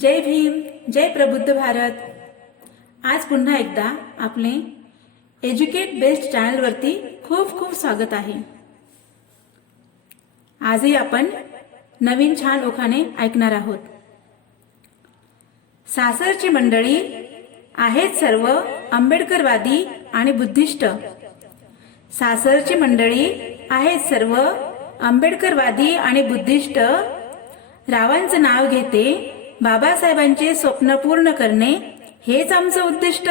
जय भीम, जय प्रबुद्ध भारत। आज पुन्हा एकदा आपले एज्युकेट बेस्ट चॅनलवरती खूप खूप स्वागत आहे। आजही आपण नवीन छान उखाणे ऐकणार आहोत। सासरची मंडळी आहेत सर्व आंबेडकरवादी आणि बुद्धिस्ट। सासरची मंडळी आहेत सर्व आंबेडकरवादी आणि बुद्धिस्ट। रावांचं नाव घेते, बाबासाहेबांचे स्वप्न पूर्ण करणे हेच आमचं उद्दिष्ट।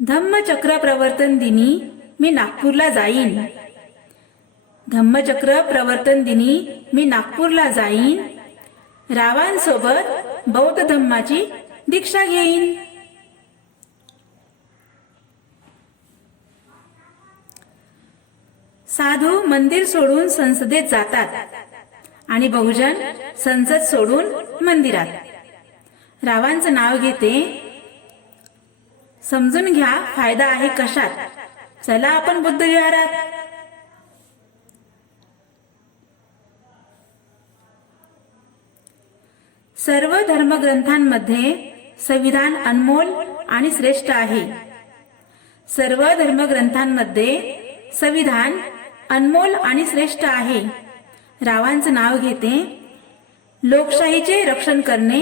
धम्मचक्र प्रवर्तन दिनी मी नागपूरला जाईन। धम्मचक्र प्रवर्तन दिनी मी नागपूरला जाईन। रावांसोबत बौद्ध धम्माची दीक्षा घेईन। साधू मंदिर सोडून संसदेत जातात आणि बहुजन संसद सोडून मंदिरात। रावांचं नाव घेते, समजून घ्या फायदा आहे कशात, चला आपण बुद्ध विहारात। सर्व धर्मग्रंथांमध्ये संविधान अनमोल आणि श्रेष्ठ आहे। सर्व धर्मग्रंथांमध्ये संविधान अनमोल आणि श्रेष्ठ आहे। रावांचं नाव घेते, लोकशाहीचे रक्षण करणे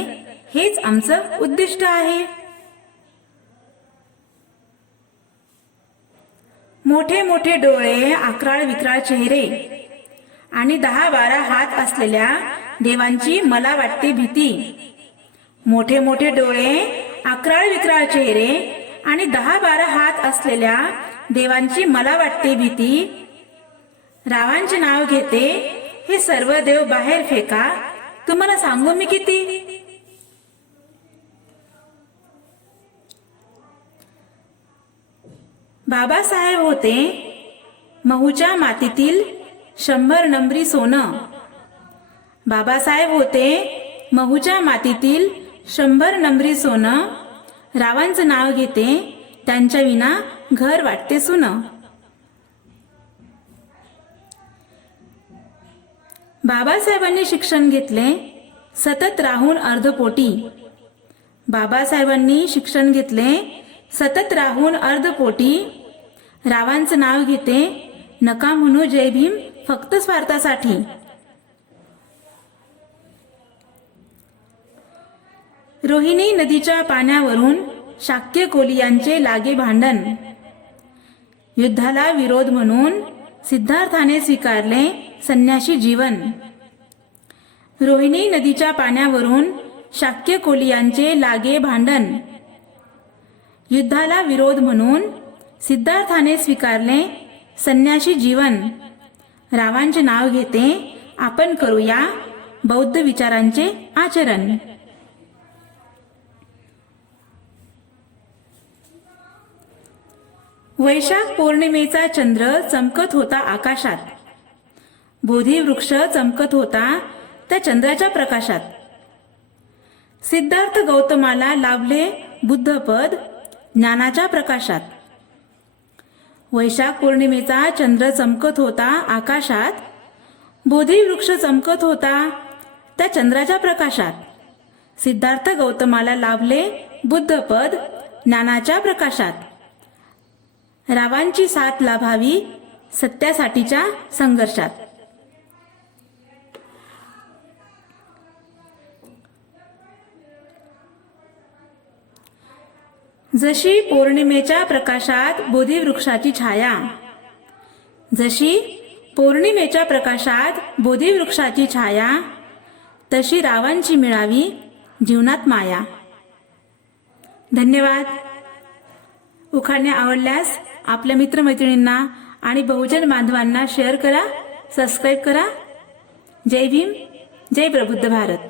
हेच आमचं उद्दिष्ट आहे। मोठे मोठे डोळे, अकराळ विक्राळ चेहरे आणि 10-12 हात असलेल्या देवांची मला वाटते भीती। मोठे मोठे डोळे, अकराळ विक्राळ चेहरे आणि 10-12 हात असलेल्या देवांची मला वाटते भीती। रावांचे नाव घेते, हे सर्व देव बाहेर फेका, तुम्हाला सांगू मी किती। बाबासाहेब होते महूच्या मातीतील 100 नंबरी सोनं। बाबासाहेब होते महूच्या मातीतील 100 नंबरी सोनं। रावांचं नाव घेते, त्यांच्या विना घर वाटते सुनं। बाबासाहेबांनी शिक्षण घेतले सतत राहून अर्धपोटी। बाबासाहेबांनी शिक्षण घेतले सतत राहून अर्धपोटी। रावांचं नाव घेते, नका म्हणू जय भीम फक्त स्वार्थासाठी। रोहिणी नदीच्या पाण्यावरून शाक्य कोलियांचे लागे भांडण। युद्धाला विरोध म्हणून सिद्धार्थाने स्वीकारले संन्याशी जीवन। रोहिणी नदीच्या पाण्यावरून शाक्य कोलियांचे लागे भांडण। युद्धाला विरोध म्हणून सिद्धार्थाने स्वीकारले संन्याशी जीवन। रावांचे नाव घेते, आपण करूया बौद्ध विचारांचे आचरण। वैशाख पौर्णिमेचा चंद्र चमकत होता आकाशात। बोधी वृक्ष चमकत होता त्या चंद्राच्या प्रकाशात। सिद्धार्थ गौतमाला लाभले बुद्धपद ज्ञानाच्या प्रकाशात। वैशाख पौर्णिमेचा चंद्र चमकत होता आकाशात। बोधी वृक्ष चमकत होता त्या चंद्राच्या प्रकाशात। सिद्धार्थ गौतमाला लाभले बुद्धपद ज्ञानाच्या प्रकाशात। रावांची साथ लाभावी सत्यासाठीच्या संघर्षात। जशी पौर्णिमेच्या प्रकाशात बोधिवृक्षाची छाया। जशी पौर्णिमेच्या प्रकाशात बोधिवृक्षाची छाया, तशी रावांची मिळावी जीवनात माया। धन्यवाद। उखाणे आवडल्यास आपल्या मित्रमैत्रिणींना आणि बहुजन बांधवांना शेअर करा, सबस्क्राईब करा। जय भीम, जय प्रबुद्ध भारत।